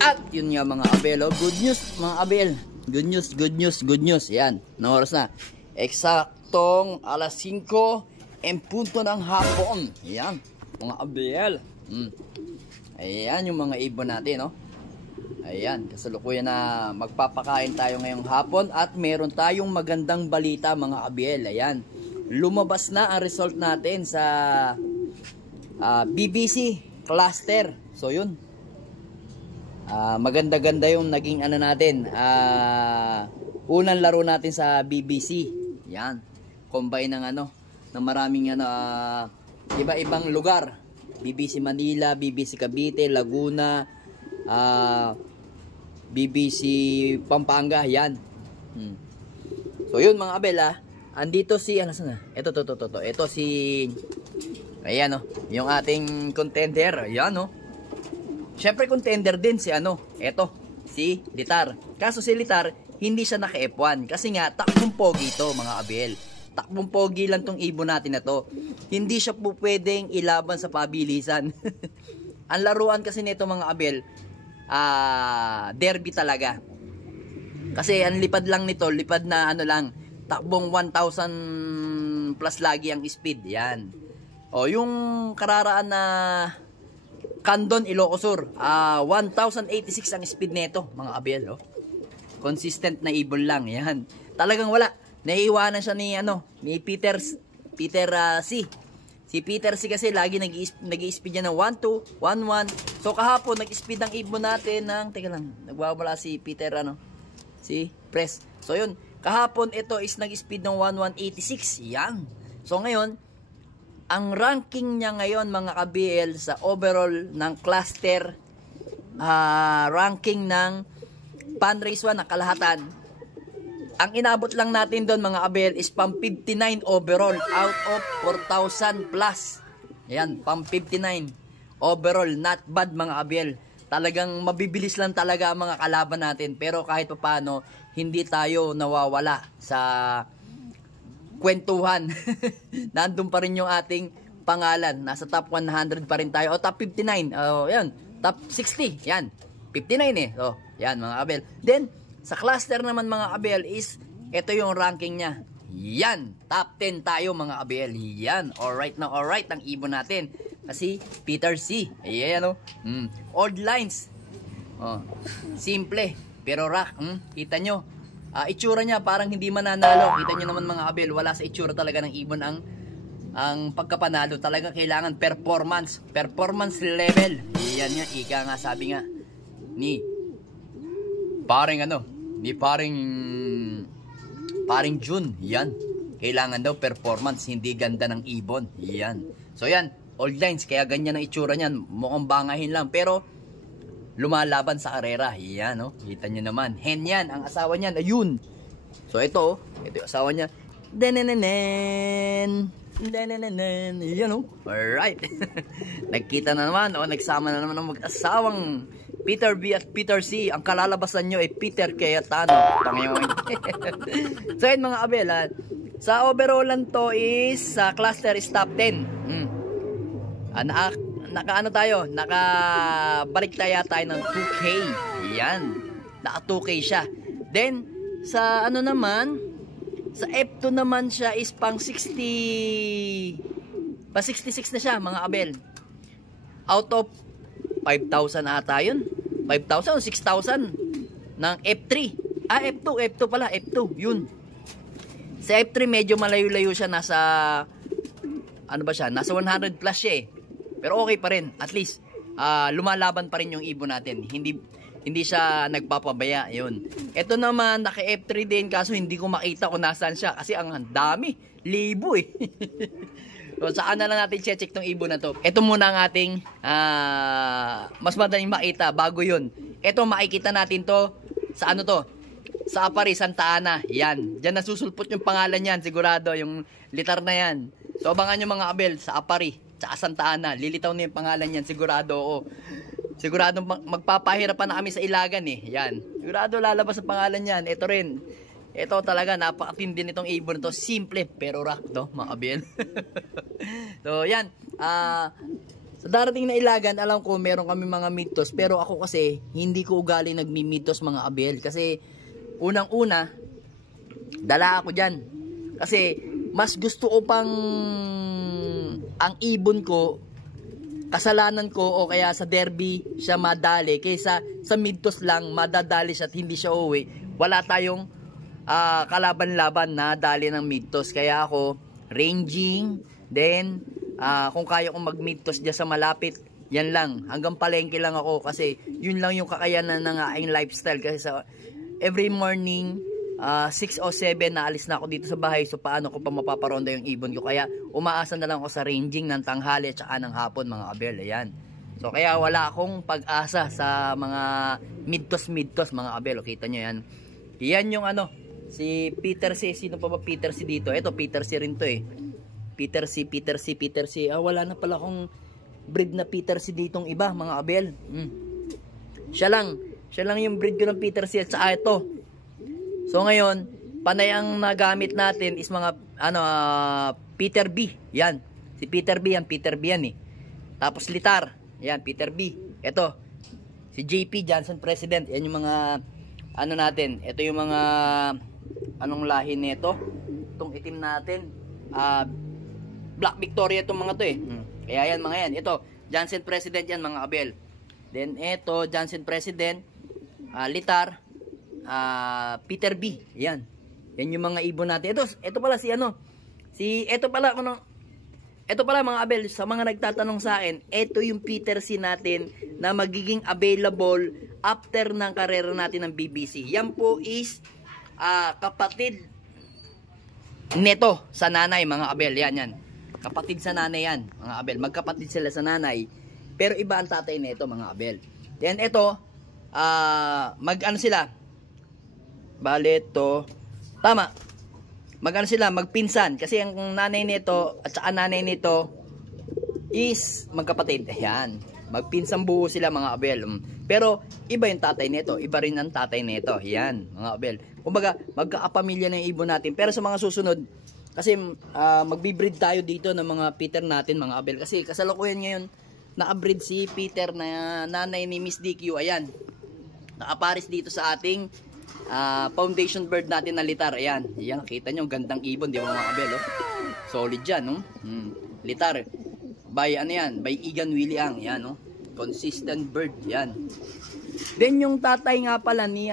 At yun nga mga abel, oh, good news mga abel. Good news, good news, good news. Yan, ng oras na. Eksaktong alas 5 en punto ng hapon. Yan, mga abel. Ayan yung mga ibon natin, no? Ayan, kasalukuyan na magpapakain tayo ngayong hapon at meron tayong magandang balita mga abel. Ayan, lumabas na ang result natin sa BBC cluster. So yun, maganda-ganda yung naging ano natin, unang laro natin sa BBC. Yan, combine ng ano, ng maraming ano, iba-ibang lugar. BBC Manila, BBC Cavite, Laguna, BBC Pampanga, yan. So yun mga abel, andito si ano sana? Ito si, ayan, oh, yung ating contender. Ayan, oh. Siyempre contender din si ano, eto, si Litar. Kaso si Litar, hindi siya naka F1. Kasi nga, takbong pogi ito mga abel. Takbong pogi lang tong ibon natin na to. Hindi siya po pwedeng ilaban sa pabilisan. Ang laruan kasi nito mga abel, derby talaga. Kasi ang lipad lang nito, lipad na ano lang, takbong 1,000 plus lagi ang speed. Yan. O, yung kararaan na Candon, Ilocos Sur, 1086 ang speed nito mga abel, oh. Consistent na ibon lang, yan. Talagang wala. Naiiwanan siya ni ano, ni Peter C. Si Peter C kasi lagi nag-i-speed niya ng 12, 11. So kahapon nag-speed ang ibon natin ng, teka lang, nagwawala si Peter ano, si Press. So yun, kahapon ito is nag-speed ng 1186. Yan. So ngayon, ang ranking niya ngayon mga ka-BL sa overall ng cluster, ranking ng Panrace 1 na kalahatan, ang inabot lang natin doon mga ka-BL is pang 59 overall out of 4,000 plus. Ayan, pang 59 overall, not bad mga ka-BL. Talagang mabibilis lang talaga ang mga kalaban natin, pero kahit pa paano, hindi tayo nawawala sa kwentuhan. Nandun pa rin yung ating pangalan. Nasa top 100 pa rin tayo. O top 59. O yan. Top 60. Yan. 59 eh. O yan mga abel. Then, sa cluster naman mga abel is, ito yung ranking niya. Yan. Top 10 tayo mga abel. Yan. Alright na alright ang ibon natin. Kasi Peter C. Ayan o. Old lines. O. Simple. Pero rock. Kita nyo. Itsura niya parang hindi mananalo. Kita nyo naman mga abel, wala sa itsura talaga ng ibon ang pagkapanalo. Talaga kailangan performance level. Yan nga, ika nga, sabi nga ni paring June. Yan, kailangan daw performance, hindi ganda ng ibon. Yan. So yan, old lines, kaya ganyan ang itsura niyan. Mukhang bangahin lang, pero lumalaban sa karera. Yan, no? Kita nyo naman. Hen yan. Ang asawa niyan. Ayun. So, ito, ito yung asawa niya. Denenenen. Yan, no? Alright. Nagkita na naman, o nagsama na naman ng mag-asawang Peter B at Peter C. Ang kalalabasan nyo ay Peter Cayetano. So, yun mga abel, sa overall lang to is, sa cluster is top 10. Naka-ano tayo, nakabalik tayo ng 2K. Yan. Naka 2K siya. Then, sa ano naman, sa F2 naman siya is pang 60, pa 66 na siya mga abel. Out of 5,000 ata yun. 5,000 o 6,000 ng F3. F2 pala, F2, yun. Sa F3 medyo malayo-layo siya, nasa, ano ba siya, nasa 100 plus siya eh. Pero okay pa rin, at least lumalaban pa rin yung ibon natin. Hindi siya nagpapabaya, yun. Ito naman naka F3 din, kaso hindi ko makita kung nasaan siya kasi ang dami, libo eh. So saan na lang natin check tong ibon na to. Ito muna ang ating mas madaling makita bago yun. Ito makikita natin to sa ano to, sa Apari, Santa Ana. Yan, dyan nasusulpot yung pangalan yan, sigurado, yung litar na yan. So abangan nyo mga abel sa Apari sa Santa Ana, lilitaw na yung pangalan yan, sigurado. Sigurado magpapahirapan na kami sa Ilagan eh. Yan, sigurado lalabas ang pangalan yan. Ito rin, ito talaga napakatindi nitong ibon to. Simple pero rock to mga abel. So yan, Sa darating na ilagan, alam ko meron kami mga mitos, pero ako kasi hindi ko ugali nagmi-mitos mga abel kasi unang-una dala ako diyan. Kasi mas gusto ko pang ang ibon ko, kasalanan ko o kaya sa derby siya madali kaysa sa mitos lang madadali siya at hindi siya uwi. Wala tayong kalaban-laban na dali ng mitos. Kaya ako ranging, then kung kaya kong mag-mitos dyan sa malapit, yan lang. Hanggang palengke lang ako kasi yun lang yung kakayanan ng aking lifestyle. Kasi sa every morning 6 o 7 naalis na ako dito sa bahay, so paano ko pa mapaparonda yung ibon ko? Kaya umaasa na lang ako sa ranging ng tanghali at saka ng hapon mga abel. Ayan. So kaya wala akong pag-asa sa mga mitos mga abel. O, kita nyo yan. Yan yung ano, si Peter C. Sino pa ba Peter C dito? Ito Peter C rin to eh. Peter C. Wala na pala akong breed na Peter C ditong iba mga abel. Siya lang yung breed ko ng Peter C at saka ito. So ngayon, panay ang nagamit natin is mga Peter B. Yan. Si Peter B yan eh. Tapos Litar. Yan, Peter B. Ito. Si JP Johnson President. Yan yung mga natin. Ito yung mga anong lahi nito? Itong itim natin. Black Victoria itong mga to eh. Kaya yan mga yan. Ito, Johnson President yan mga abel. Then ito, Johnson President, Litar, Peter B. Yan. Yan yung mga ibon natin. Ito pala ito pala mga abel, sa mga nagtatanong sa akin, ito yung Peter C natin na magiging available after ng karera natin ng BBC. Yan po is kapatid neto sa nanay mga abel. Yan. Kapatid sa nanay yan mga abel. Magkapatid sila sa nanay. Pero iba ang tatay neto mga abel. Then ito, sila? Bale to, tama. Sila magpinsan kasi ang nanay nito at saka nanay nito is magkapatid. Ayan. Magpinsang buo sila mga abel. Pero iba yung tatay nito, iba rin ang tatay nito. Ayan, mga abel. Kumbaga, magkakapamilya na yung ibon natin. Pero sa mga susunod, kasi magbibreed tayo dito ng mga Peter natin mga abel. Kasi kasalukuyan ngayon, na-breed si Peter na nanay ni Miss DQ. Ayan. Nakaparis dito sa ating foundation bird natin na Litar. Ayan, nakita nyo, gandang ibon, di ba mga abel, oh? Solid yan, no? Litar, by Igan Willie Ang, yan, no? Consistent bird, yan. Then yung tatay nga pala ni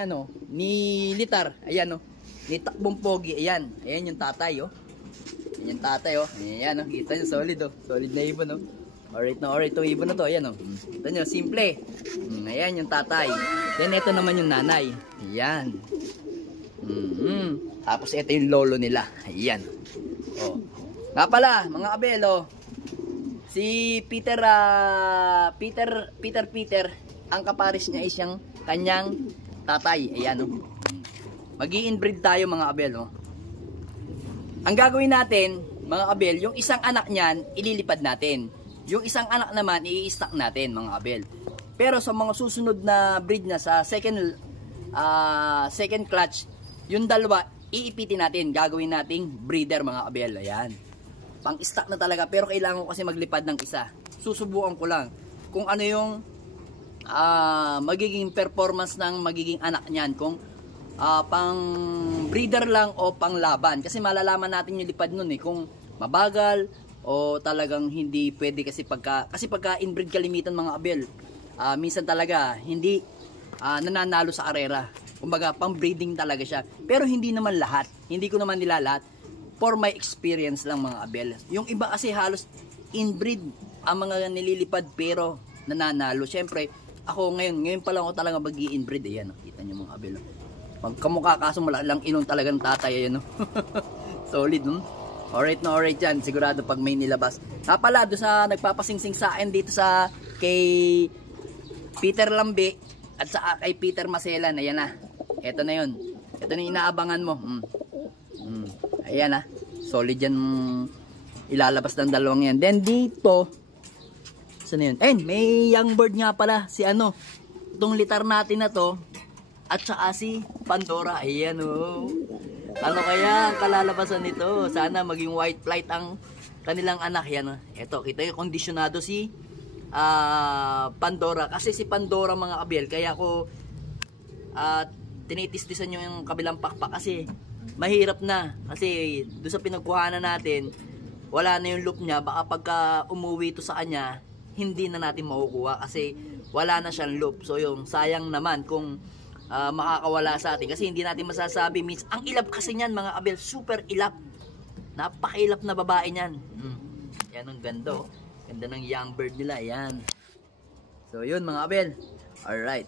Litar, ayan, no? Ni Takbong Pogi, ayan yung tatay, oh. Ayan yung tatay, oh. Ayan, no? Kita nyo, solid, oh. Solid na ibon, oh. Alright, itong ibon na to, ayan, oh. Kita nyo, simple. Ayan yung tatay. Then ito naman yung nanay. Ayan. Tapos ito yung lolo nila. Ayan. Oh. Nga pala, mga abel, oh. Si Peter, ang kaparis niya is yung kanyang tatay. Ayan, oh. Mag-i-inbreed tayo mga abel, oh. Ang gagawin natin, mga abel, yung isang anak niyan, ililipad natin. Yung isang anak naman, i-stack natin, mga abel. Pero sa mga susunod na breed na sa second clutch, yung dalawa, iipitin natin. Gagawin nating breeder mga abel. Ayan. Pang-stack na talaga. Pero kailangan ko kasi maglipad ng isa. Susubukan ko lang kung ano yung magiging performance ng magiging anak niyan. Kung pang breeder lang o pang laban. Kasi malalaman natin yung lipad nun eh. Kung mabagal o talagang hindi pwede kasi pagka inbreed kalimitan mga abel. Minsan talaga hindi nananalo sa karera. Kumbaga pang breeding talaga siya. Pero hindi naman lahat. Hindi ko naman nilalat. For my experience lang mga abel. Yung iba kasi halos inbreed ang mga nililipad pero nananalo. Siyempre ako ngayon pa lang ako talaga mag-i-inbreed. Ayan, nakita niyo mga abel. Pagkamukha kaso lang ilong talagang tatay. Ayan, no? Solid, no? Alright na alright yan. Sigurado pag may nilabas. Napala doon sa nagpapasingsing sa akin dito sa kay Peter Lambe at sa kay Peter Maselan. Ayan na. Ito na yun. Ito na yung inaabangan mo. Ayan na. Solid yan ilalabas ng dalawang yan. Then dito, saan na yun? May young bird nga pala. Si itong Litar natin na to. At saka si Pandora. Ayan o. Ano kaya ang kalalabasan nito? Sana maging white flight ang kanilang anak. Yan. Ito, kita yung kondisyonado si Pandora. Kasi si Pandora mga kabel, kaya ko tinitis-tisan yung kabilang pakpak kasi mahirap na. Kasi doon sa pinagkuhanan natin, wala na yung loop niya. Baka pagka umuwi ito sa kanya, hindi na natin makukuha kasi wala na siyang loop. So yung sayang naman kung makakawala sa atin kasi hindi natin masasabi. Means, ang ilap kasi niyan mga kabel, super ilap. Napakailap na babae niyan. Yan ang ganda, oh. Ganda ng young bird nila, yan. So yun mga kabel. Alright.